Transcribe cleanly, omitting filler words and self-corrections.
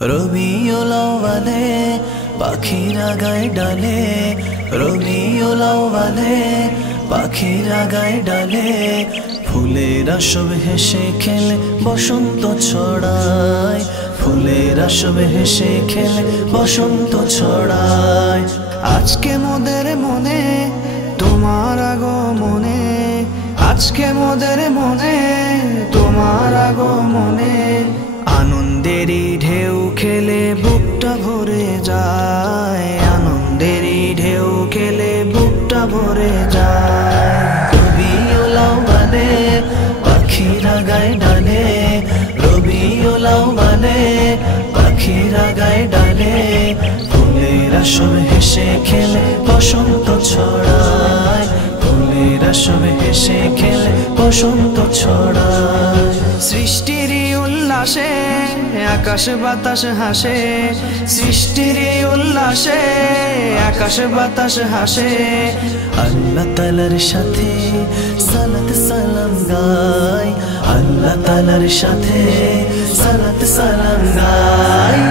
রবিও লাওয়ালে পাখিরা গায়ে ডালে, রবিও লাওয়ালে পাখিরা গায়ে ডালে, ফুলেরা সব হেসে খেলে বসন্ত ছড়ায়, ফুলেরা সব হেসে খেলে বসন্ত ছড়ায়। আজকে মোদের মনে তোমার আগমনে, আজকে মোদের মনে তোমার আগমনে, আনন্দেরই ঢেউ খেলে বুকটা ভরে যায়, আনন্দেরই ঢেউ খেলে বুকটা ভরে যায়। রবিও লাওয়ালে পাখিরা গায়ে ডালে, রবিও লাওয়ালে পাখিরা গায়ে ডালে, ফুলেরা সব হেসে খেলে বসন্ত ছড়ায়, ফুলেরা সব হেসে খেলে বসন্ত ছড়ায়। সৃষ্টির উল্লাসে আকাশ বাতাস হাসে, সৃষ্টির উল্লাসে আকাশ বাতাস হাসে, আল্লাহ তাআলার সাথে সালাত সালাম গায়, আল্লাহ তাআলার সাথে সালাত সালাম গায়।